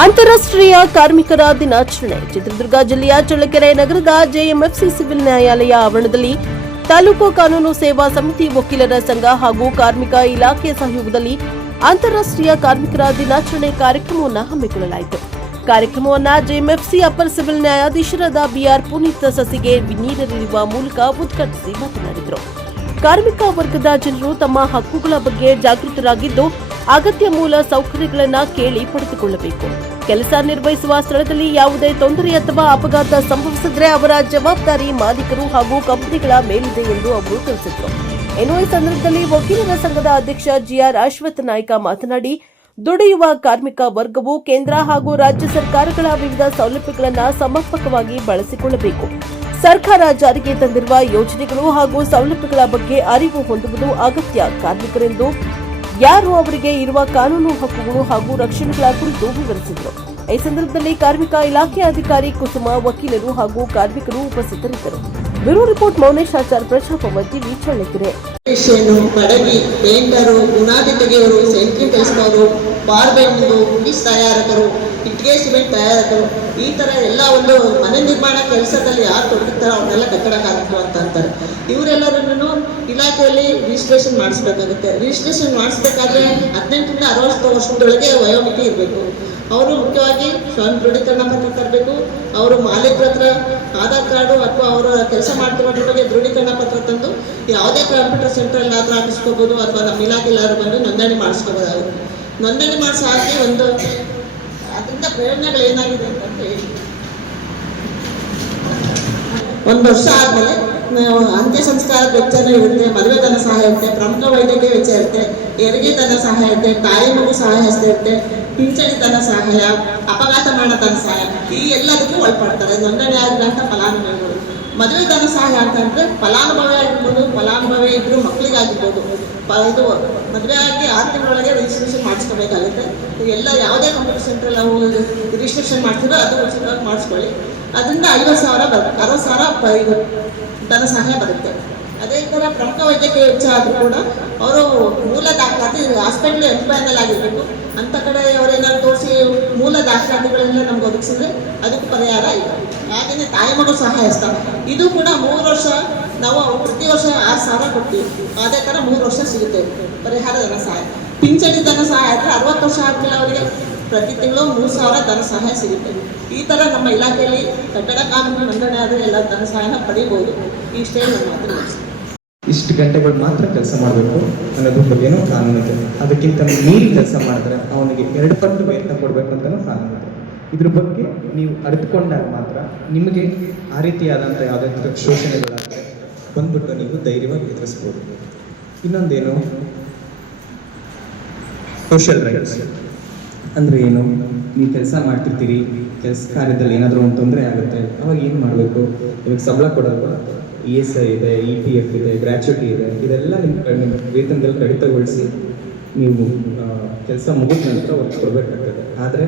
ಅಂತಾರಾಷ್ಟ್ರೀಯ ಕಾರ್ಮಿಕರ ದಿನಾಚರಣೆ ಚಿತ್ರದುರ್ಗ ಜಿಲ್ಲೆಯ ಚಳ್ಳಕೆರೆ ನಗರದ ಜೆಎಂಎಫ್ಸಿ ಸಿವಿಲ್ ನ್ಯಾಯಾಲಯ ಆವರಣದಲ್ಲಿ ತಾಲೂಕು ಕಾನೂನು ಸೇವಾ ಸಮಿತಿ ವಕೀಲರ ಸಂಘ ಹಾಗೂ ಕಾರ್ಮಿಕ ಇಲಾಖೆ ಸಹಯೋಗದಲ್ಲಿ ಅಂತಾರಾಷ್ಟ್ರೀಯ ಕಾರ್ಮಿಕರ ದಿನಾಚರಣೆ ಕಾರ್ಯಕ್ರಮವನ್ನು ಹಮ್ಮಿಕೊಳ್ಳಲಾಯಿತು. ಕಾರ್ಯಕ್ರಮವನ್ನು ಜೆಎಂಎಫ್ಸಿ ಅಪರ ಸಿವಿಲ್ ನ್ಯಾಯಾಧೀಶರಾದ ಬಿಆರ್ ಪುನೀತ್ ಸಸಿಗೆ ನೀರೆರೆಯುವ ಮೂಲಕ ಉದ್ಘಾಟಿಸಿ ಮಾತನಾಡಿದರು. ಕಾರ್ಮಿಕ ವರ್ಗದ ಜನರು ತಮ್ಮ ಹಕ್ಕುಗಳ ಬಗ್ಗೆ ಜಾಗೃತರಾಗಿದ್ದು ಅಗತ್ಯ ಮೂಲ ಸೌಕರ್ಯಗಳನ್ನು ಕೇಳಿ ಪಡೆದುಕೊಳ್ಳಬೇಕು. ಕೆಲಸ ನಿರ್ವಹಿಸುವ ಸ್ಥಳದಲ್ಲಿ ಯಾವುದೇ ತೊಂದರೆ ಅಥವಾ ಅಪಘಾತ ಸಂಭವಿಸಿದರೆ ಅವರ ಜವಾಬ್ದಾರಿ ಮಾಲೀಕರು ಹಾಗೂ ಕಂಪನಿಗಳ ಮೇಲಿದೆ ಎಂದು ಅವರು ತಿಳಿಸಿದರು. ಇನ್ನು ಈ ಸಂದರ್ಭದಲ್ಲಿ ವಕೀಲರ ಸಂಘದ ಅಧ್ಯಕ್ಷ ಜಿಆರ್ ಅಶ್ವಥ್ ನಾಯ್ಕ ಮಾತನಾಡಿ, ದುಡಿಯುವ ಕಾರ್ಮಿಕ ವರ್ಗವು ಕೇಂದ್ರ ಹಾಗೂ ರಾಜ್ಯ ಸರ್ಕಾರಗಳ ವಿವಿಧ ಸೌಲಭ್ಯಗಳನ್ನು ಸಮರ್ಪಕವಾಗಿ ಬಳಸಿಕೊಳ್ಳಬೇಕು. ಸರ್ಕಾರ ಜಾರಿಗೆ ತಂದಿರುವ ಯೋಜನೆಗಳು ಹಾಗೂ ಸೌಲಭ್ಯಗಳ ಬಗ್ಗೆ ಅರಿವು ಹೊಂದುವುದು ಅಗತ್ಯ. ಕಾರ್ಮಿಕರೆಂದು ಯಾರು ಅವರಿಗೆ ಇರುವ ಕಾನೂನು ಹಕ್ಕುಗಳು ಹಾಗೂ ರಕ್ಷಣೆಗಳ ಕುರಿತು ವಿವರಿಸಿದರು. ಈ ಸಂದರ್ಭದಲ್ಲಿ ಕಾರ್ಮಿಕ ಇಲಾಖೆ ಅಧಿಕಾರಿ ಕುಸುಮ, ವಕೀಲರು ಹಾಗೂ ಕಾರ್ಮಿಕರು ಉಪಸ್ಥಿತರಿದ್ದರು. ಬ್ಯೂರೋ ರಿಪೋರ್ಟ್ ಮೌನೇಶ್ ಆಚಾರ್, ಪ್ರಜಾಪ್ರಭುತ್ವ ಟಿವಿ, ಚಳ್ಳಕೆರೆ. ಬಡಗಿ, ಪೇಂಟರು, ಬುನಾದಿ ತೆಗೆಯೋರು, ಸೆಂಟ್ರಿಂಗ್ ಕೆಲಸದವರು, ಬಾರ್ಬೆಂಡು, ಗುಡಿಸ್ ತಯಾರಕರು, ಇಟ್ಟಿಗೆ ಸಿಮೆಂಟ್ ತಯಾರಕರು, ಈ ಥರ ಎಲ್ಲ ಒಂದು ಮನೆ ನಿರ್ಮಾಣ ಕೆಲಸದಲ್ಲಿ ಯಾರು ತೊಡಗಿರ್ತಾರೋ ಅವ್ರನ್ನೆಲ್ಲ ಕಟ್ಟಡ ಕಾರ್ಮಿಕರು ಅಂತ ಅಂತಾರೆ. ಇವರೆಲ್ಲರನ್ನು ಇಲಾಖೆಯಲ್ಲಿ ರಿಜಿಸ್ಟ್ರೇಷನ್ ಮಾಡಿಸ್ಬೇಕಾಗುತ್ತೆ. ರಿಜಿಸ್ಟ್ರೇಷನ್ ಮಾಡಿಸ್ಬೇಕಾದ್ರೆ 18ರಿಂದ 60 ವರ್ಷದೊಳಗೆ ವಯೋಮಿತಿ ಇರಬೇಕು. ಅವರು ಮುಖ್ಯವಾಗಿ ಸ್ವಯಂ ದೃಢೀಕರಣ ಪತ್ರ ತರಬೇಕು. ಅವರು ಮಾಲೀಕರ ಹತ್ರ ಆಧಾರ್ ಕಾರ್ಡು ಅಥವಾ ಅವರು ಕೆಲಸ ಮಾಡ್ತಿರೋದ್ರ ಬಗ್ಗೆ ದೃಢೀಕರಣ ಪತ್ರ ತಂದು ಯಾವುದೇ ಕಂಪ್ಯೂಟರ್ ಸೆಂಟ್ರಲ್ಲಿ ಆದರೂ ಹಾಕಿಸ್ಕೋಬೋದು ಅಥವಾ ನಮ್ಮ ಇಲಾಖೆಲ್ಲಾದ್ರೂ ಬಂದು ನೋಂದಣಿ ಮಾಡಿಸ್ಕೋಬೋದು. ನೋಂದಣಿ ಮಾಡಿಸಿ ಹಾಕಿ ಅದರಿಂದ ಪ್ರಯೋಜನಗಳೇನಾಗಿದೆ ಅಂತ ಹೇಳಿ, 1 ವರ್ಷ ಆದಮೇಲೆ ಅಂತ್ಯ ಸಂಸ್ಕಾರ ವೆಚ್ಚನೂ ಇರುತ್ತೆ, ಮದುವೆ ಧನ ಸಹಾಯ ಇರುತ್ತೆ, ಪ್ರಮುಖ ವೈದ್ಯಕೀಯ ವೆಚ್ಚ ಇರುತ್ತೆ, ಹೆರಿಗೆ ಧನ ಸಹಾಯ ಇರುತ್ತೆ, ತಾಯಿ ಮಗು ಸಹಾಯ ಇರುತ್ತೆ, ಪಿಂಚಣಿ ಧನ ಸಹಾಯ, ಅಪಘಾತ ಮರಣ ಧನ ಸಹಾಯ, ಈ ಎಲ್ಲದಕ್ಕೂ ಒಳಪಡ್ತಾರೆ ನೋಂದಣಿ ಆಗಿರೋಂಥ ಫಲಾನುಭವಿಗಳು. ಮದುವೆ ಧನ ಸಹಾಯ ಅಂತಂದರೆ ಫಲಾನುಭವಿ ಆಗಿರ್ಬೋದು, ಫಲಾನುಭವಿ ಇದ್ದರೂ ಮಕ್ಕಳಿಗಾಗಿರ್ಬೋದು. ಇದು ಮದುವೆ ಆಗಿ 6 ತಿಂಗಳೊಳಗೆ ರಿಜಿಸ್ಟ್ರೇಷನ್ ಮಾಡಿಸ್ಕೋಬೇಕಾಗುತ್ತೆ. ಎಲ್ಲ ಯಾವುದೇ ಕಂಪ್ಯೂಟರ್ ಸೆಂಟ್ರಲ್ಲಿ ನಾವು ರಿಜಿಸ್ಟ್ರೇಷನ್ ಮಾಡ್ತೀರೋ ಅದು ಉಚಿತವಾಗಿ ಮಾಡಿಸ್ಕೊಳ್ಳಿ. ಅದರಿಂದ 50,000 ಬರುತ್ತೆ, 60,000 ಧನ ಸಹಾಯ ಬರುತ್ತೆ. ಅದೇ ಥರ ಪ್ರಮುಖ ವೈದ್ಯಕೀಯ ವೆಚ್ಚ ಆದರೂ ಕೂಡ ಅವರು ಮೂಲ ದಾಖಲಾತಿ ಹಾಸ್ಪಿಟ್ಲ್ ಎಂಪ್ಲಾಯ್ನಲ್ಲಿ ಆಗಿರಬೇಕು. ಅಂಥ ಕಡೆ ಅವರೇನಾದ್ರು ತೋರಿಸಿ ಮೂಲ ದಾಖಲಾತಿಗಳೆಲ್ಲ ನಮ್ಗೆ ಒದಗಿಸಿದ್ರೆ ಅದಕ್ಕೂ ಪರಿಹಾರ ಇಲ್ಲ. ಹಾಗೆಯೇ ತಾಯಿ ಮಗು ಸಹಾಯ ಇರ್ತಾರೆ. ಇದು ಕೂಡ 3 ವರ್ಷ ನಾವು ಪ್ರತಿ ವರ್ಷ 6,000 ಕೊಡ್ತೀವಿ. ಅದೇ ಥರ 3 ವರ್ಷ ಸಿಗುತ್ತೆ ಪರಿಹಾರ ಧನ ಸಹಾಯ. ಪಿಂಚಣಿ ಧನ ಸಹಾಯ ಆದರೆ 60 ವರ್ಷ ಆದಮೇಲೆ ಅವರಿಗೆ ಪ್ರತಿ ತಿಂಗಳು 3,000 ಧನ ಸಹಾಯ ಸಿಗುತ್ತೆ. ಈ ಥರ ನಮ್ಮ ಇಲಾಖೆಯಲ್ಲಿ ಕಟ್ಟಡ ಕಾನೂನು ನೋಂದಣಿ ಆದರೆ ಎಲ್ಲ ಧನ ಸಹಾಯನ ಪಡಿಬೋದು. ಇಷ್ಟೇ ನನ್ನ ಮಾತು. ಇಷ್ಟು ಗಂಟೆಗಳು ಮಾತ್ರ ಕೆಲಸ ಮಾಡಬೇಕು ಅನ್ನೋದ್ರ ಬಗ್ಗೆನೂ ಕಾನೂನು ಇದೆ. ಅದಕ್ಕಿಂತ ಮೀರಿ ಕೆಲಸ ಮಾಡಿದ್ರೆ ಅವನಿಗೆ 2 ಪಟ್ಟು ವೇತನ ಕೊಡಬೇಕು ಅಂತಲೂ ಕಾನೂನು ಇದೆ. ಇದ್ರ ಬಗ್ಗೆ ನೀವು ಅರಿತುಕೊಂಡಾಗ ಮಾತ್ರ ನಿಮಗೆ ಆ ರೀತಿಯಾದಂಥ ಯಾವುದೇ ಶೋಷಣೆಗಳಾದರೆ ಬಂದ್ಬಿಟ್ಟು ನೀವು ಧೈರ್ಯವಾಗಿ ಎದುರಿಸ್ಬೋದು. ಇನ್ನೊಂದೇನು, ಸೋಷಿಯಲ್ ರೈಟ್ಸ್ ಅಂದರೆ ಏನು? ನೀವು ಕೆಲಸ ಮಾಡ್ತಿರ್ತೀರಿ, ಕೆಲಸ ಕಾರ್ಯದಲ್ಲಿ ಏನಾದರೂ ಒಂದು ತೊಂದರೆ ಆಗುತ್ತೆ, ಅವಾಗ ಏನು ಮಾಡಬೇಕು? ಇವಾಗ ಸಂಬಳ ಕೊಡೋದು, ESI ಇದೆ, EPF ಇದೆ, ಗ್ರ್ಯಾಚ್ಯುಟಿ ಇದೆ, ಇದೆಲ್ಲ ನಿಮ್ಮ ವೇತನದಲ್ಲಿ ಕಡಿತಗೊಳಿಸಿ ನೀವು ಕೆಲಸ ಮುಗಿದ ನಂತರ ಅವ್ರಿಗೆ ಕೊಡಬೇಕಾಗ್ತದೆ. ಆದರೆ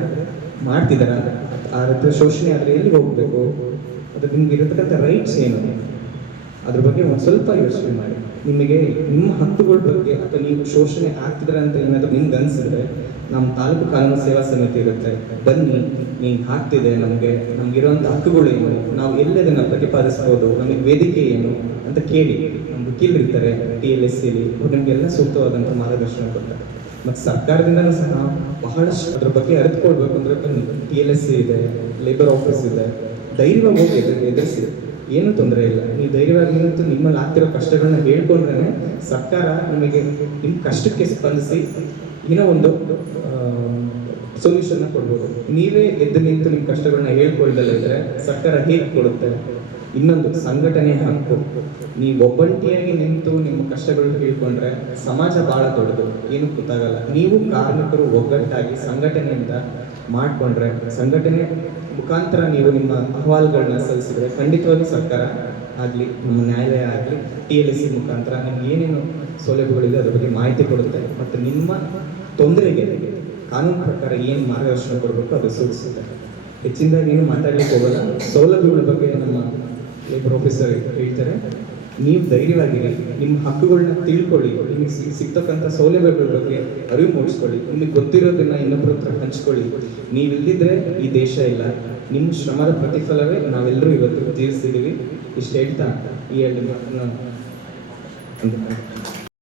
ಮಾಡ್ತಿದ್ದಾರೆ ಆ ರೀತಿ ಶೋಷಣೆ ಆದರೆ ಎಲ್ಲಿ ಹೋಗಬೇಕು? ಅದು ನಿಮ್ಗೆ ಇರತಕ್ಕಂಥ ರೈಟ್ಸ್ ಏನು? ಅದ್ರ ಬಗ್ಗೆ ಒಂದು ಸ್ವಲ್ಪ ಯೋಚನೆ ಮಾಡಿ. ನಿಮಗೆ ನಿಮ್ಮ ಹಕ್ಕುಗಳ ಬಗ್ಗೆ ಅಥವಾ ನೀವು ಶೋಷಣೆ ಆಗ್ತಿದ್ರೆ ಅಂತ ಏನಾದರೂ ನಿಮ್ಗೆ ಅನಿಸಿದ್ರೆ ನಮ್ಮ ತಾಲೂಕು ಕಾನೂನು ಸೇವಾ ಸಮಿತಿ ಇರುತ್ತೆ, ಬನ್ನಿ, ನೀವು ಆಗ್ತಿದೆ, ನಮಗಿರುವಂಥ ಹಕ್ಕುಗಳೇನು, ನಾವು ಎಲ್ಲದನ್ನು ಪ್ರತಿಪಾದಿಸ್ಬೋದು, ನಮಗೆ ವೇದಿಕೆ ಏನು ಅಂತ ಕೇಳಿ. ನಮ್ಮ ವಕೀಲರು ಇರ್ತಾರೆ TLSCಲಿ, ನಿಮಗೆಲ್ಲ ಸೂಕ್ತವಾದಂಥ ಮಾರ್ಗದರ್ಶನ ಕೊಡ್ತಾರೆ. ಮತ್ತು ಸರ್ಕಾರದಿಂದನೂ ಸಹ ಬಹಳಷ್ಟು ಅದ್ರ ಬಗ್ಗೆ ಅರಿತುಕೊಳ್ಬೇಕು ಅಂದರೆ TLSC ಇದೆ, ಲೇಬರ್ ಆಫೀಸ್ ಇದೆ, ಧೈರ್ಯವಾಗಿ ಹೋಗಿ ಎದುರಿಸಿ, ಏನೂ ತೊಂದರೆ ಇಲ್ಲ. ನೀವು ಧೈರ್ಯವಾಗಿ ನಿಂತು ನಿಮ್ಮಲ್ಲಿ ಆಗ್ತಿರೋ ಕಷ್ಟಗಳನ್ನ ಹೇಳ್ಕೊಂಡ್ರೆ ಸರ್ಕಾರ ನಿಮಗೆ ನಿಮ್ಮ ಕಷ್ಟಕ್ಕೆ ಸ್ಪಂದಿಸಿ ಏನೋ ಒಂದು ಸೊಲ್ಯೂಷನ್ನ ಕೊಡ್ಬೋದು. ನೀವೇ ಎದ್ದು ನಿಂತು ನಿಮ್ಮ ಕಷ್ಟಗಳನ್ನ ಹೇಳ್ಕೊಳ್ದಲ್ಲ ಇದ್ರೆ ಸರ್ಕಾರ ಹೇಗೆ ಕೊಡುತ್ತೆ? ಇನ್ನೊಂದು, ಸಂಘಟನೆ ಹಕ್ಕು. ನೀವು ಒಬ್ಬಂಟಿಯಾಗಿ ನಿಂತು ನಿಮ್ಮ ಕಷ್ಟಗಳನ್ನ ಹೇಳ್ಕೊಂಡ್ರೆ ಸಮಾಜ ಭಾಳ ದೊಡ್ಡದು, ಏನೂ ಗೊತ್ತಾಗಲ್ಲ. ನೀವು ಕಾರ್ಮಿಕರು ಒಗ್ಗಟ್ಟಾಗಿ ಸಂಘಟನೆಯಿಂದ ಮಾಡಿಕೊಂಡ್ರೆ, ಸಂಘಟನೆ ಮುಖಾಂತರ ನೀವು ನಿಮ್ಮ ಅಹವಾಲುಗಳನ್ನ ಸಲ್ಲಿಸಿದ್ರೆ ಖಂಡಿತವಾಗಿ ಸರ್ಕಾರ ಆಗಲಿ, ನಮ್ಮ ನ್ಯಾಯಾಲಯ ಆಗಲಿ, TLSC ಮುಖಾಂತರ ನಿಮ್ಗೆ ಏನೇನು ಸೌಲಭ್ಯಗಳಿದೆ ಅದ್ರ ಬಗ್ಗೆ ಮಾಹಿತಿ ಕೊಡುತ್ತೆ. ಮತ್ತು ನಿಮ್ಮ ತೊಂದರೆಗೆ ಕಾನೂನು ಪ್ರಕಾರ ಏನು ಮಾರ್ಗದರ್ಶನ ಕೊಡಬೇಕು ಅದು ಸೂಚಿಸುತ್ತೆ. ಹೆಚ್ಚಿನದಾಗಿ ಏನು ಮಾತಾಡ್ಲಿಕ್ಕೆ ಹೋಗಲ್ಲ. ಸೌಲಭ್ಯಗಳ ಬಗ್ಗೆ ನಮ್ಮ ಲೇಬರ್ ಆಫೀಸರ್ ಹೇಳ್ತಾರೆ. ನೀವು ಧೈರ್ಯವಾಗಿರಿ, ನಿಮ್ಮ ಹಕ್ಕುಗಳನ್ನ ತಿಳ್ಕೊಳ್ಳಿ, ನಿಮಗೆ ಸಿಗ್ತಕ್ಕಂಥ ಸೌಲಭ್ಯಗಳ ಬಗ್ಗೆ ಅರಿವು ಮೂಡಿಸ್ಕೊಳ್ಳಿ, ನಿಮಗೆ ಗೊತ್ತಿರೋದನ್ನ ಇನ್ನೊಬ್ಬರ ಹತ್ರ ಹಂಚ್ಕೊಳ್ಳಿ. ನೀವಿಲ್ದಿದ್ರೆ ಈ ದೇಶ ಇಲ್ಲ. ನಿಮ್ಮ ಶ್ರಮದ ಪ್ರತಿಫಲವೇ ನಾವೆಲ್ಲರೂ ಇವತ್ತು ಜೀವಿಸ್ತಿದ್ದೀವಿ. ಇಷ್ಟು ಹೇಳ್ತಾ ಈ 2 ಮಾತನ್ನ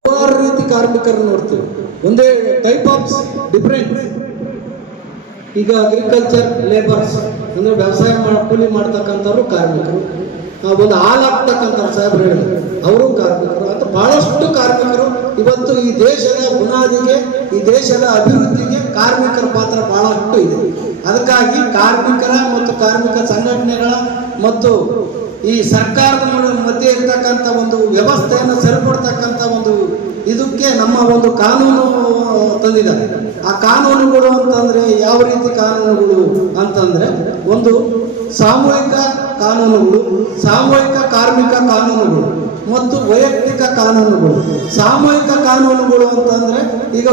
ಹಲವಾರು ರೀತಿ ಕಾರ್ಮಿಕರನ್ನು ನೋಡ್ತೀವಿ. ಒಂದೇ ಟೈಪ್ ಆಫ್ ಡಿಫರೆಂಟ್. ಈಗ ಅಗ್ರಿಕಲ್ಚರ್ ಲೇಬರ್ಸ್ ಅಂದರೆ ವ್ಯವಸಾಯ ಕೂಲಿ ಮಾಡ್ತಕ್ಕಂಥವ್ರು ಕಾರ್ಮಿಕರು, ಒಂದು ಹಾಲಾಗ್ತಕ್ಕಂಥ ಸಾಹೇಬರು ಹೇಳಿದ್ರು ಅವರು ಕಾರ್ಮಿಕರು. ಅಂತ ಬಹಳಷ್ಟು ಕಾರ್ಮಿಕರು ಇವತ್ತು ಈ ದೇಶದ ಬುನಾದಿಗೆ, ಈ ದೇಶದ ಅಭಿವೃದ್ಧಿಗೆ ಕಾರ್ಮಿಕರ ಪಾತ್ರ ಬಹಳಷ್ಟು ಇದೆ. ಅದಕ್ಕಾಗಿ ಕಾರ್ಮಿಕರ ಮತ್ತು ಕಾರ್ಮಿಕ ಸಂಘಟನೆಗಳ ಮತ್ತು ಈ ಸರ್ಕಾರದ ಮಧ್ಯೆ ಇರ್ತಕ್ಕಂಥ ಒಂದು ವ್ಯವಸ್ಥೆಯನ್ನು ಸರಿಪಡ್ತಕ್ಕಂಥ ಒಂದು ಇದಕ್ಕೆ ನಮ್ಮ ಒಂದು ಕಾನೂನು ತಂದಿದ್ದಾರೆ. ಆ ಕಾನೂನುಗಳು ಅಂತಂದ್ರೆ ಯಾವ ರೀತಿ ಕಾನೂನುಗಳು ಅಂತಂದ್ರೆ, ಒಂದು ಸಾಮೂಹಿಕ ಕಾನೂನುಗಳು, ಸಾಮೂಹಿಕ ಕಾರ್ಮಿಕ ಕಾನೂನುಗಳು ಮತ್ತು ವೈಯಕ್ತಿಕ ಕಾನೂನುಗಳು. ಸಾಮೂಹಿಕ ಕಾನೂನುಗಳು ಅಂತಂದ್ರೆ ಈಗ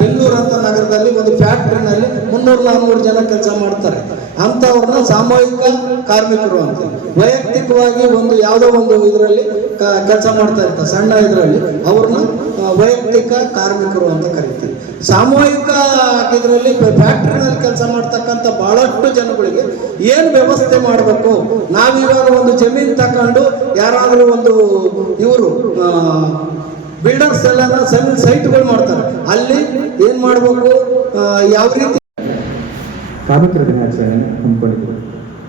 ಬೆಂಗಳೂರು ಅಂತ ನಗರದಲ್ಲಿ ಒಂದು ಫ್ಯಾಕ್ಟ್ರಿನಲ್ಲಿ 300-400 ಜನ ಕೆಲಸ ಮಾಡ್ತಾರೆ, ಅಂಥವ್ರನ್ನ ಸಾಮೂಹಿಕ ಕಾರ್ಮಿಕರು ಅಂತ. ವೈಯಕ್ತಿಕವಾಗಿ ಯಾವುದೋ ಒಂದು ಇದರಲ್ಲಿ ಕೆಲಸ ಮಾಡ್ತಾ ಇರ್ತಾರೆ, ಸಣ್ಣ ಇದರಲ್ಲಿ, ಅವ್ರನ್ನ ವೈಯಕ್ತಿಕ ಕಾರ್ಮಿಕರು ಅಂತ ಕರಿತೀವಿ. ಸಾಮೂಹಿಕ ಇದರಲ್ಲಿ ಫ್ಯಾಕ್ಟ್ರಿನಲ್ಲಿ ಕೆಲಸ ಮಾಡ್ತಕ್ಕಂಥ ಬಹಳಷ್ಟು ಜನಗಳಿಗೆ ಏನು ವ್ಯವಸ್ಥೆ ಮಾಡಬೇಕು, ನಾವಿವಾಗ ಒಂದು ಜಮೀನು ತಕೊಂಡು ಯಾರಾದರೂ ಒಂದು ಇವರು ಬಿಲ್ಡರ್ಸ್ ಎಲ್ಲ ಸೈಟ್ಗಳು ಮಾಡ್ತಾರೆ, ಅಲ್ಲಿ ಏನ್ ಮಾಡಬೇಕು, ಯಾವ ರೀತಿ ಕಾರ್ಮಿಕರ ದಿನಾಚರಣೆಯನ್ನು ಹಮ್ಮಿಕೊಂಡಿದ್ದೀವಿ.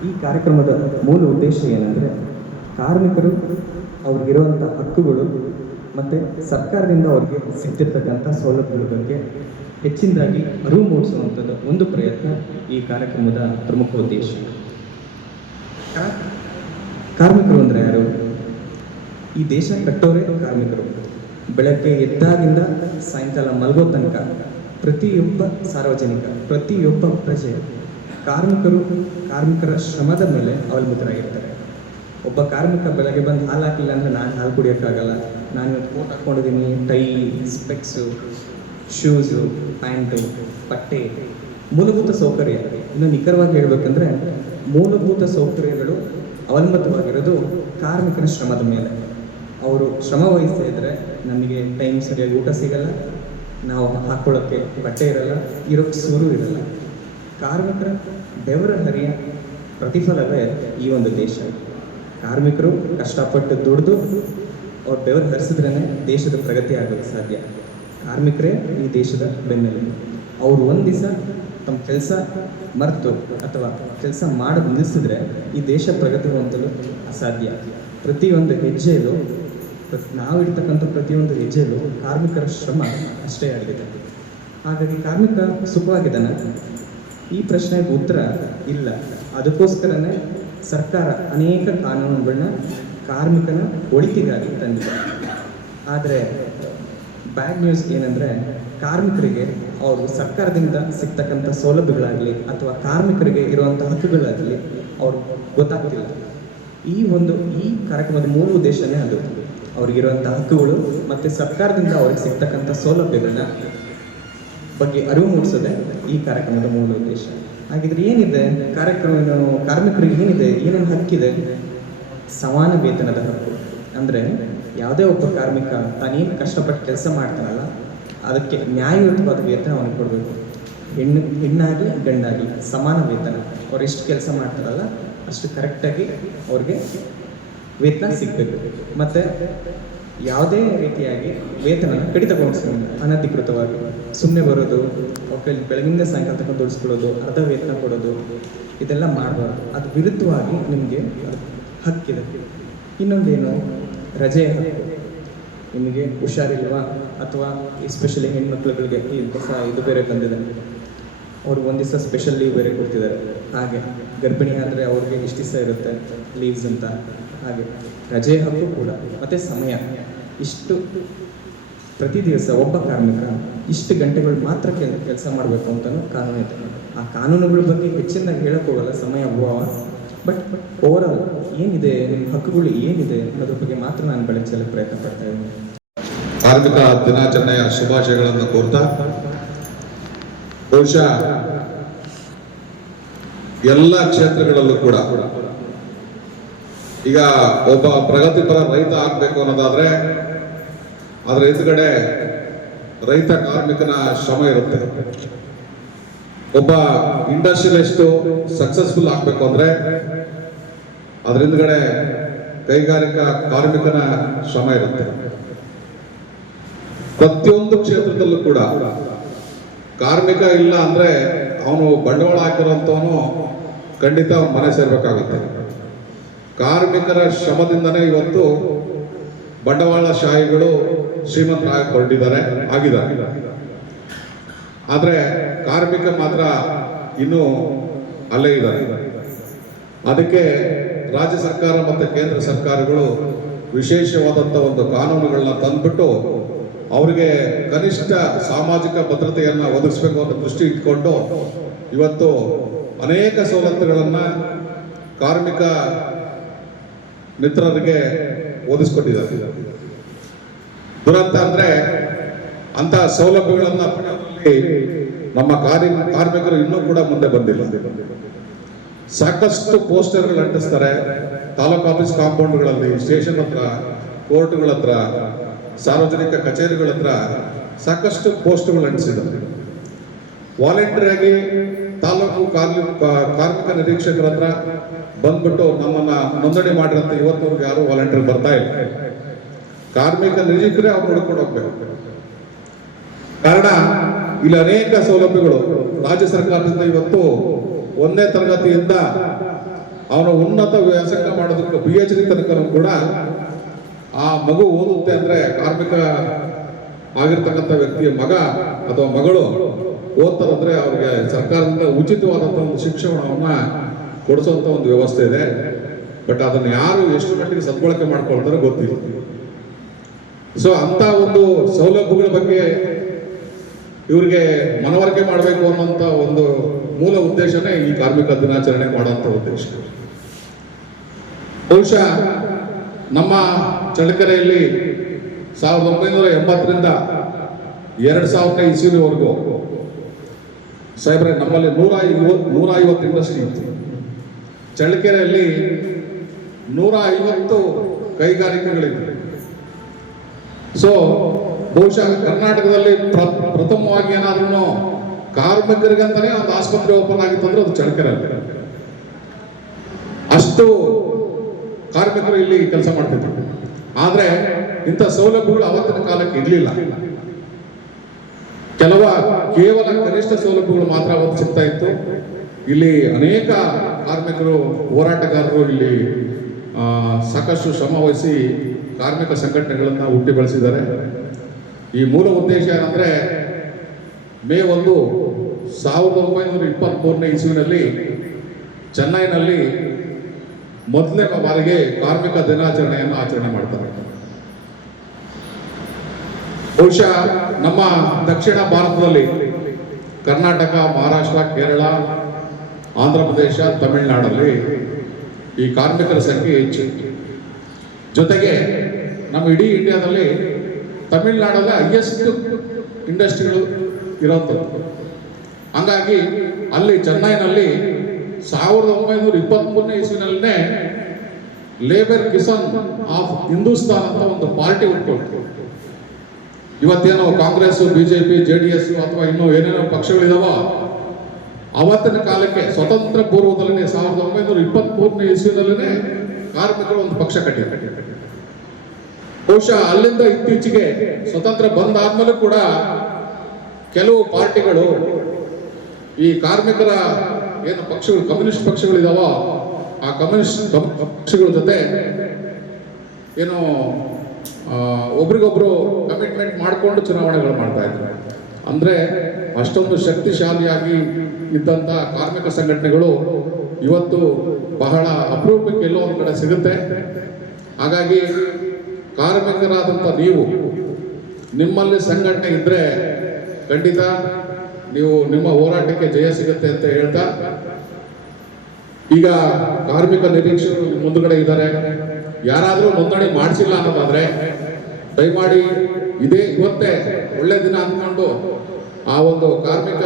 ಈ ಕಾರ್ಯಕ್ರಮದ ಮೂಲ ಉದ್ದೇಶ ಏನಂದರೆ, ಕಾರ್ಮಿಕರು ಅವ್ರಿಗಿರುವಂಥ ಹಕ್ಕುಗಳು ಮತ್ತು ಸರ್ಕಾರದಿಂದ ಅವ್ರಿಗೆ ಸಿಗ್ತಿರ್ತಕ್ಕಂಥ ಸೌಲಭ್ಯಗಳ ಬಗ್ಗೆ ಹೆಚ್ಚಿನದಾಗಿ ಅರಿವು ಮೂಡಿಸುವಂಥದ್ದು ಒಂದು ಪ್ರಯತ್ನ ಈ ಕಾರ್ಯಕ್ರಮದ ಪ್ರಮುಖ ಉದ್ದೇಶ. ಕಾರ್ಮಿಕರು ಅಂದರೆ ಯಾರು? ಈ ದೇಶ ಕಟ್ಟೋರೇ ಕಾರ್ಮಿಕರು. ಬೆಳಗ್ಗೆ ಎದ್ದಾಗಿಂದ ಸಾಯಂಕಾಲ ಮಲಗೋ ತನಕ ಪ್ರತಿಯೊಬ್ಬ ಸಾರ್ವಜನಿಕ, ಪ್ರತಿಯೊಬ್ಬ ಪ್ರಜೆ ಕಾರ್ಮಿಕರ ಶ್ರಮದ ಮೇಲೆ ಅವಲಂಬಿತರಾಗಿರ್ತಾರೆ. ಒಬ್ಬ ಕಾರ್ಮಿಕ ಬೆಳಗ್ಗೆ ಬಂದು ಹಾಲು ಹಾಕಿಲ್ಲ ಅಂದರೆ ನಾನು ಹಾಲು ಕುಡಿಯೋಕ್ಕಾಗಲ್ಲ, ನಾನು ಇವತ್ತು ಕೋಟ್ ಹಾಕ್ಕೊಂಡಿದ್ದೀನಿ, ಟೈ, ಸ್ಪೆಕ್ಸು, ಶೂಸು, ಪ್ಯಾಂಟು, ಬಟ್ಟೆ, ಮೂಲಭೂತ ಸೌಕರ್ಯ. ಇನ್ನು ನಿಖರವಾಗಿ ಹೇಳ್ಬೇಕಂದ್ರೆ ಮೂಲಭೂತ ಸೌಕರ್ಯಗಳು ಅವಲಂಬಿತವಾಗಿರೋದು ಕಾರ್ಮಿಕರ ಶ್ರಮದ ಮೇಲೆ. ಅವರು ಶ್ರಮ ವಹಿಸ್ತಾ ಇದ್ದರೆ ನಮಗೆ ಟೈಮ್ ಸರಿಯಾಗಿ ಊಟ ಸಿಗಲ್ಲ, ನಾವು ಹಾಕ್ಕೊಳ್ಳೋಕ್ಕೆ ಬಟ್ಟೆ ಇರಲ್ಲ, ಇರೋಕ್ಕೆ ಸೂರು ಇರಲ್ಲ. ಕಾರ್ಮಿಕರ ಬೆವರ ಹರಿಯ ಪ್ರತಿಫಲವೇ ಈ ಒಂದು ದೇಶ. ಕಾರ್ಮಿಕರು ಕಷ್ಟಪಟ್ಟು ದುಡಿದು ಅವ್ರ ಬೆವರು ಹರಿಸಿದ್ರೇ ದೇಶದ ಪ್ರಗತಿ ಆಗೋಕ್ಕೆ ಸಾಧ್ಯ. ಕಾರ್ಮಿಕರೇ ಈ ದೇಶದ ಬೆನ್ನೆಲುಬು. ಅವರು ಒಂದು ದಿವಸ ತಮ್ಮ ಕೆಲಸ ಮರೆತು ಅಥವಾ ಕೆಲಸ ಮಾಡೋದು ನಿಲ್ಲಿಸಿದ್ರೆ ಈ ದೇಶ ಪ್ರಗತಿ ಹೊಂದಲು ಅಸಾಧ್ಯ. ಪ್ರತಿಯೊಂದು ಹೆಜ್ಜೆಯಲ್ಲೂ ನಾವಿಡ್ತಕ್ಕಂಥ ಪ್ರತಿಯೊಂದು ಹೆಜ್ಜೆಯಲ್ಲೂ ಕಾರ್ಮಿಕರ ಶ್ರಮ ಅಷ್ಟೇ ಆಗಿದೆ. ಹಾಗಾಗಿ ಕಾರ್ಮಿಕ ಸುಖವಾಗಿದ್ದಾನೆ? ಈ ಪ್ರಶ್ನೆಗೆ ಉತ್ತರ ಇಲ್ಲ. ಅದಕ್ಕೋಸ್ಕರನೇ ಸರ್ಕಾರ ಅನೇಕ ಕಾನೂನುಗಳನ್ನ ಕಾರ್ಮಿಕನ ಒಳಿತಿಗಾಗಿ ತಂದಿದೆ. ಆದರೆ ಬ್ಯಾಡ್ ನ್ಯೂಸ್ ಏನಂದರೆ, ಕಾರ್ಮಿಕರಿಗೆ ಅವರು ಸರ್ಕಾರದಿಂದ ಸಿಗ್ತಕ್ಕಂಥ ಸೌಲಭ್ಯಗಳಾಗಲಿ ಅಥವಾ ಕಾರ್ಮಿಕರಿಗೆ ಇರುವಂಥ ಹಕ್ಕುಗಳಾಗಲಿ ಅವ್ರು ಗೊತ್ತಾಗ್ತಿಲ್ಲ. ಈ ಕಾರ್ಯಕ್ರಮದ ಮೂಲ ಉದ್ದೇಶನೇ ಅದು. ಅವ್ರಿಗಿರುವಂಥ ಹಕ್ಕುಗಳು ಮತ್ತು ಸರ್ಕಾರದಿಂದ ಅವ್ರಿಗೆ ಸಿಗ್ತಕ್ಕಂಥ ಸೌಲಭ್ಯಗಳನ್ನ ಬಗ್ಗೆ ಅರಿವು ಮೂಡಿಸೋದೆ ಈ ಕಾರ್ಯಕ್ರಮದ ಮೂಲ ಉದ್ದೇಶ. ಹಾಗಿದ್ರೆ ಏನಿದೆ ಕಾರ್ಮಿಕರಿಗೆ ಏನೇನು ಹಕ್ಕಿದೆ? ಸಮಾನ ವೇತನದ ಹಕ್ಕು. ಅಂದರೆ ಯಾವುದೇ ಒಬ್ಬ ಕಾರ್ಮಿಕ ತಾನೇನು ಕಷ್ಟಪಟ್ಟು ಕೆಲಸ ಮಾಡ್ತಾನಲ್ಲ, ಅದಕ್ಕೆ ನ್ಯಾಯಯುತವಾದ ವೇತನ ಅವನಿಗೆ ಕೊಡಬೇಕು. ಹೆಣ್ಣಾಗಲಿ ಗಂಡಾಗಲಿ ಸಮಾನ ವೇತನ. ಅವ್ರು ಎಷ್ಟು ಕೆಲಸ ಮಾಡ್ತಾರಲ್ಲ ಅಷ್ಟು ಕರೆಕ್ಟಾಗಿ ಅವ್ರಿಗೆ ವೇತನ ಸಿಗಬೇಕು. ಮತ್ತು ಯಾವುದೇ ರೀತಿಯಾಗಿ ವೇತನ ಕಡಿತಗೊಳಿಸೋದು ಅನಧಿಕೃತವಾಗಿ ಸುಮ್ಮನೆ ಬರೋದು, ಬೆಳಗಿಂದ ಸಾಯಂಕಾಲ ತಗೊಂಡು ದುಡಿಸ್ಕೊಳ್ಳೋದು, ಅರ್ಧ ವೇತನ ಕೊಡೋದು, ಇದೆಲ್ಲ ಮಾಡಬಾರ್ದು. ಅದು ವಿರುದ್ಧವಾಗಿ ನಿಮಗೆ ಹಕ್ಕಿದೆ. ಇನ್ನೊಂದೇನು, ರಜೆ ಹಕ್ಕು. ನಿಮಗೆ ಹುಷಾರಿಲ್ವಾ ಅಥವಾ ಎಸ್ಪೆಷಲಿ ಹೆಣ್ಮಕ್ಳುಗಳಿಗೆ ಈ ಇದು ಬೇರೆ ಬಂದಿದೆ, ಅವ್ರಿಗೆ ಒಂದು ದಿವಸ ಸ್ಪೆಷಲ್ ಲೀವ್ ಬೇರೆ ಕೊಡ್ತಿದ್ದಾರೆ. ಹಾಗೆ ಗರ್ಭಿಣಿ ಆದರೆ ಅವ್ರಿಗೆ ಇಷ್ಟು ದಿವಸ ಇರುತ್ತೆ ಲೀವ್ಸ್ ಅಂತ. ಹಾಗೆ ರಜೆ ಹಕ್ಕು ಕೂಡ. ಮತ್ತು ಸಮಯ, ಇಷ್ಟು ಪ್ರತಿ ದಿವಸ ಒಬ್ಬ ಕಾರ್ಮಿಕ ಇಷ್ಟು ಗಂಟೆಗಳು ಮಾತ್ರ ಕೆಲಸ ಮಾಡಬೇಕು ಅಂತಲೂ ಕಾನೂನು ಇದೆ. ಆ ಕಾನೂನುಗಳ ಬಗ್ಗೆ ಹೆಚ್ಚಿನಾಗಿ ಹೇಳಕ್ಕೆ ಹೋಗಲ್ಲ, ಸಮಯ ಅಭಾವ. ಬಟ್ ಓವರಾಲ್ ಏನಿದೆ, ನಿಮ್ಮ ಹಕ್ಕುಗಳು ಏನಿದೆ ಅನ್ನೋದ್ರ ಬಗ್ಗೆ ಮಾತ್ರ ನಾನು ಬೆಳಚಲು ಪ್ರಯತ್ನ ಪಡ್ತಾ ಇದ್ದೀನಿ. ಕಾರ್ಮಿಕ ದಿನಾಚರಣೆಯ ಶುಭಾಶಯಗಳನ್ನು ಕೋರ್ತಾ, ಬಹುಶಃ ಎಲ್ಲ ಕ್ಷೇತ್ರಗಳಲ್ಲೂ ಕೂಡ ಈಗ ಒಬ್ಬ ಪ್ರಗತಿಪರ ರೈತ ಆಗ್ಬೇಕು ಅನ್ನೋದಾದ್ರೆ ಅದ್ರ ಹಿಂದ್ಗಡೆ ರೈತ ಕಾರ್ಮಿಕನ ಶ್ರಮ ಇರುತ್ತೆ. ಒಬ್ಬ ಇಂಡಸ್ಟ್ರಿಯಲಿಸ್ಟ್ ಸಕ್ಸಸ್ಫುಲ್ ಆಗ್ಬೇಕು ಅಂದ್ರೆ ಅದ್ರ ಹಿಂದ್ಗಡೆ ಕೈಗಾರಿಕಾ ಕಾರ್ಮಿಕನ ಶ್ರಮ ಇರುತ್ತೆ. ಪ್ರತಿಯೊಂದು ಕ್ಷೇತ್ರದಲ್ಲೂ ಕೂಡ ಕಾರ್ಮಿಕ ಇಲ್ಲ ಅಂದ್ರೆ ಅವನು ಬಂಡವಾಳ ಹಾಕಿರೋಂಥವನು ಖಂಡಿತ ಅವನ ಮನೆ ಸೇರ್ಬೇಕಾಗುತ್ತೆ. ಕಾರ್ಮಿಕರ ಶ್ರಮದಿಂದನೇ ಇವತ್ತು ಬಂಡವಾಳಶಾಹಿಗಳು ಶ್ರೀಮಂತರಾಗಿ ಹೊರಟಿದ್ದಾರೆ ಆಗಿದ್ದಾರೆ. ಆದ್ರೆ ಕಾರ್ಮಿಕ ಮಾತ್ರ ಇನ್ನೂ ಅಲ್ಲೇ ಇದ್ದಾರೆ. ಅದಕ್ಕೆ ರಾಜ್ಯ ಸರ್ಕಾರ ಮತ್ತು ಕೇಂದ್ರ ಸರ್ಕಾರಗಳು ವಿಶೇಷವಾದಂಥ ಒಂದು ಕಾನೂನುಗಳನ್ನ ತಂದ್ಬಿಟ್ಟು ಅವರಿಗೆ ಕನಿಷ್ಠ ಸಾಮಾಜಿಕ ಭದ್ರತೆಯನ್ನು ಒದಗಿಸಬೇಕು ಅನ್ನೋ ದೃಷ್ಟಿ ಇಟ್ಕೊಂಡು ಇವತ್ತು ಅನೇಕ ಸವಲತ್ತುಗಳನ್ನು ಕಾರ್ಮಿಕ ಮಿತ್ರರಿಗೆ ಒದಗಿಸ್ಕೊಟ್ಟಿದ್ದಾರೆ. ದುರಂತ ಅಂದ್ರೆ ಅಂತ ಸೌಲಭ್ಯಗಳನ್ನ ಪಡೆಯುವಲ್ಲಿ ನಮ್ಮ ಕಾರ್ಮಿಕರು ಇನ್ನೂ ಕೂಡ ಮುಂದೆ ಬಂದಿಲ್ಲ. ಸಾಕಷ್ಟು ಪೋಸ್ಟರ್ಗಳು ಅಂಟಿಸ್ತಾರೆ ತಾಲೂಕು ಆಫೀಸ್ ಕಾಂಪೌಂಡ್ಗಳಲ್ಲಿ, ಸ್ಟೇಷನ್ ಹತ್ರ, ಕೋರ್ಟ್ಗಳ ಹತ್ರ, ಸಾರ್ವಜನಿಕ ಕಚೇರಿಗಳ ಹತ್ರ ಸಾಕಷ್ಟು ಪೋಸ್ಟ್ಗಳು ಅಂಟಿಸಿದ್ದಾರೆ. ವಾಲಂಟರಿ ಆಗಿ ತಾಲೂಕು ಕಾರ್ಮಿಕ ನಿರೀಕ್ಷಕರ ಹತ್ರ ಬಂದ್ಬಿಟ್ಟು ನಮ್ಮನ್ನ ನೋಂದಣಿ ಮಾಡಿರಂತ ಇವತ್ತವರೆಗೆ ಯಾರು ವಾಲಂಟರಿ ಬರ್ತಾ ಇಲ್ಲ. ಕಾರ್ಮಿಕ ನಿರೀಕ್ಷಕರೇ ಅವ್ರು ನೋಡ್ಕೊಂಡು ಹೋಗ್ಬೇಕು. ಕಾರಣ ಇಲ್ಲಿ ಅನೇಕ ಸೌಲಭ್ಯಗಳು ರಾಜ್ಯ ಸರ್ಕಾರದಿಂದ ಇವತ್ತು 1ನೇ ತರಗತಿಯಿಂದ ಅವನು ಉನ್ನತ ವ್ಯಾಸಂಗ ಮಾಡೋದಕ್ಕೆ PhD ತನಕ ಕೂಡ ಆ ಮಗು ಓದುತ್ತೆ ಅಂದ್ರೆ ಕಾರ್ಮಿಕ ಆಗಿರ್ತಕ್ಕಂಥ ವ್ಯಕ್ತಿಯ ಮಗ ಅಥವಾ ಮಗಳು ಓದ್ತಾರಂದ್ರೆ ಅವ್ರಿಗೆ ಸರ್ಕಾರದಿಂದ ಉಚಿತವಾದಂಥ ಒಂದು ಶಿಕ್ಷಣವನ್ನ ಕೊಡಿಸುವಂತ ಒಂದು ವ್ಯವಸ್ಥೆ ಇದೆ. ಬಟ್ ಅದನ್ನು ಯಾರು ಎಷ್ಟು ಮಟ್ಟಿಗೆ ಸದ್ಬಳಕೆ ಮಾಡ್ಕೊಳ್ತಾರೋ ಗೊತ್ತಿಲ್ಲ. ಸೊ ಅಂತ ಒಂದು ಸೌಲಭ್ಯಗಳ ಬಗ್ಗೆ ಇವ್ರಿಗೆ ಮನವರಿಕೆ ಮಾಡಬೇಕು ಅನ್ನೋಂಥ ಒಂದು ಮೂಲ ಉದ್ದೇಶನೇ ಈ ಕಾರ್ಮಿಕ ದಿನಾಚರಣೆ ಮಾಡುವಂಥ ಉದ್ದೇಶ. ಬಹುಶಃ ನಮ್ಮ ಚಳ್ಳಕೆರೆಯಲ್ಲಿ 1980ರಿಂದ 2000ನೇ ಇಸ್ವಿವರೆಗೂ ಸಾಹೇಬ್ರೆ ನಮ್ಮಲ್ಲಿ 150 ಇಂಡಸ್ಟ್ರಿ ಇತ್ತು. ಚಳ್ಳಕೆರೆಯಲ್ಲಿ 150 ಕೈಗಾರಿಕೆಗಳಿವೆ. ಸೊ ಬಹುಶಃ ಕರ್ನಾಟಕದಲ್ಲಿ ಪ್ರಥಮವಾಗಿ ಏನಾದ್ರೂ ಕಾರ್ಮಿಕರಿಗಂತಾನೆ ಒಂದು ಆಸ್ಪತ್ರೆ ಓಪನ್ ಆಗಿತ್ತು ಅಂದ್ರೆ ಅದು ಚಳ್ಳಕೆರೆಯಲ್ಲಿ. ಅಷ್ಟು ಕಾರ್ಮಿಕರು ಇಲ್ಲಿ ಕೆಲಸ ಮಾಡ್ತಿದ್ರು. ಆದ್ರೆ ಇಂಥ ಸೌಲಭ್ಯಗಳು ಅವತ್ತಿನ ಕಾಲಕ್ಕೆ ಇರಲಿಲ್ಲ. ಕೇವಲ ಕನಿಷ್ಠ ಸೌಲಭ್ಯಗಳು ಮಾತ್ರ ಅವತ್ತು ಸಿಗ್ತಾ ಇತ್ತು. ಇಲ್ಲಿ ಅನೇಕ ಕಾರ್ಮಿಕರು, ಹೋರಾಟಗಾರರು ಇಲ್ಲಿ ಸಾಕಷ್ಟು ಶ್ರಮ ವಹಿಸಿ ಕಾರ್ಮಿಕ ಸಂಘಟನೆಗಳನ್ನ ಹುಟ್ಟಿ ಬೆಳೆಸಿದ್ದಾರೆ. ಈ ಮೂಲ ಉದ್ದೇಶ ಏನಂದ್ರೆ ಮೇ 1, 1923ನೇ ಇಸ್ವಿನಲ್ಲಿ ಚೆನ್ನೈನಲ್ಲಿ ಮೊದಲನೇ ಬಾರಿಗೆ ಕಾರ್ಮಿಕ ದಿನಾಚರಣೆಯನ್ನು ಆಚರಣೆ ಮಾಡ್ತಾರೆ. ಬಹುಶಃ ನಮ್ಮ ದಕ್ಷಿಣ ಭಾರತದಲ್ಲಿ ಕರ್ನಾಟಕ, ಮಹಾರಾಷ್ಟ್ರ, ಕೇರಳ, ಆಂಧ್ರ ಪ್ರದೇಶ, ತಮಿಳುನಾಡಲ್ಲಿ ಈ ಕಾರ್ಮಿಕರ ಸಂಖ್ಯೆ ಹೆಚ್ಚು. ಜೊತೆಗೆ ನಮ್ಮ ಇಡೀ ಇಂಡಿಯಾದಲ್ಲಿ ತಮಿಳುನಾಡಲ್ಲಿ ಹೈಯೆಸ್ಟ್ ಇಂಡಸ್ಟ್ರಿಗಳು ಇರೋಂಥದ್ದು. ಹಂಗಾಗಿ ಅಲ್ಲಿ ಚೆನ್ನೈನಲ್ಲಿ 1923ನೇ ಇಸ್ವಿನಲ್ಲೇ ಲೇಬರ್ ಕಿಸಾನ್ ಆಫ್ ಹಿಂದೂಸ್ತಾನ್ ಅಂತ ಒಂದು ಪಾರ್ಟಿ ಹುಟ್ಕೊಳ್ತು. ಇವತ್ತೇನೋ ಕಾಂಗ್ರೆಸ್, BJP, JDS ಅಥವಾ ಇನ್ನೂ ಏನೇನೋ ಪಕ್ಷಗಳಿದಾವೋ ಅವತ್ತಿನ ಕಾಲಕ್ಕೆ ಸ್ವತಂತ್ರ ಪೂರ್ವದಲ್ಲಿ 1923ನೇ ಇಸ್ವಿನಲ್ಲೇ ಕಾರ್ಮಿಕರು ಒಂದು ಪಕ್ಷ ಕಟ್ಟಿದ್ದಾರೆ. ಬಹುಶಃ ಅಲ್ಲಿಂದ ಇತ್ತೀಚೆಗೆ ಸ್ವತಂತ್ರ ಬಂದಾದ್ಮೇಲೆ ಕೂಡ ಕೆಲವು ಪಾರ್ಟಿಗಳು ಈ ಕಾರ್ಮಿಕರ ಏನು ಪಕ್ಷಗಳು, ಕಮ್ಯುನಿಸ್ಟ್ ಪಕ್ಷಗಳಿದಾವೋ ಆ ಕಮ್ಯುನಿಸ್ಟ್ ಪಕ್ಷಗಳ ಜೊತೆ ಏನು ಒಬ್ರಿಗೊಬ್ರು ಕಮಿಟ್ಮೆಂಟ್ ಮಾಡಿಕೊಂಡು ಚುನಾವಣೆಗಳು ಮಾಡ್ತಾ ಇದ್ದಾರೆ. ಅಂದ್ರೆ ಅಷ್ಟೊಂದು ಶಕ್ತಿಶಾಲಿಯಾಗಿ ಇದ್ದಂತ ಕಾರ್ಮಿಕ ಸಂಘಟನೆಗಳು ಇವತ್ತು ಬಹಳ ಅಪರೂಪಕ್ಕೆ ಎಲ್ಲೋ ಒಂದು ಕಡೆ ಸಿಗುತ್ತೆ. ಹಾಗಾಗಿ ಕಾರ್ಮಿಕರಾದಂಥ ನೀವು, ನಿಮ್ಮಲ್ಲಿ ಸಂಘಟನೆ ಇದ್ರೆ ಖಂಡಿತ ನೀವು ನಿಮ್ಮ ಹೋರಾಟಕ್ಕೆ ಜಯ ಸಿಗುತ್ತೆ ಅಂತ ಹೇಳ್ತಾ, ಈಗ ಕಾರ್ಮಿಕ ನಿರೀಕ್ಷಕರು ಮುಂದುಗಡೆ ಇದ್ದಾರೆ. ಯಾರಾದರೂ ನೋಂದಣಿ ಮಾಡಿಸಿಲ್ಲ ಅನ್ನೋದಾದ್ರೆ ದಯಮಾಡಿ ಇವತ್ತೇ ಒಳ್ಳೆ ದಿನ ಅಂದ್ಕೊಂಡು ಆ ಒಂದು ಕಾರ್ಮಿಕ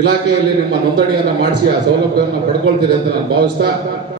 ಇಲಾಖೆಯಲ್ಲಿ ನಿಮ್ಮ ನೋಂದಣಿಯನ್ನು ಮಾಡಿಸಿ ಆ ಸೌಲಭ್ಯವನ್ನು ಪಡ್ಕೊಳ್ತೀರಿ ಅಂತ ನಾನು ಭಾವಿಸ್ತಾ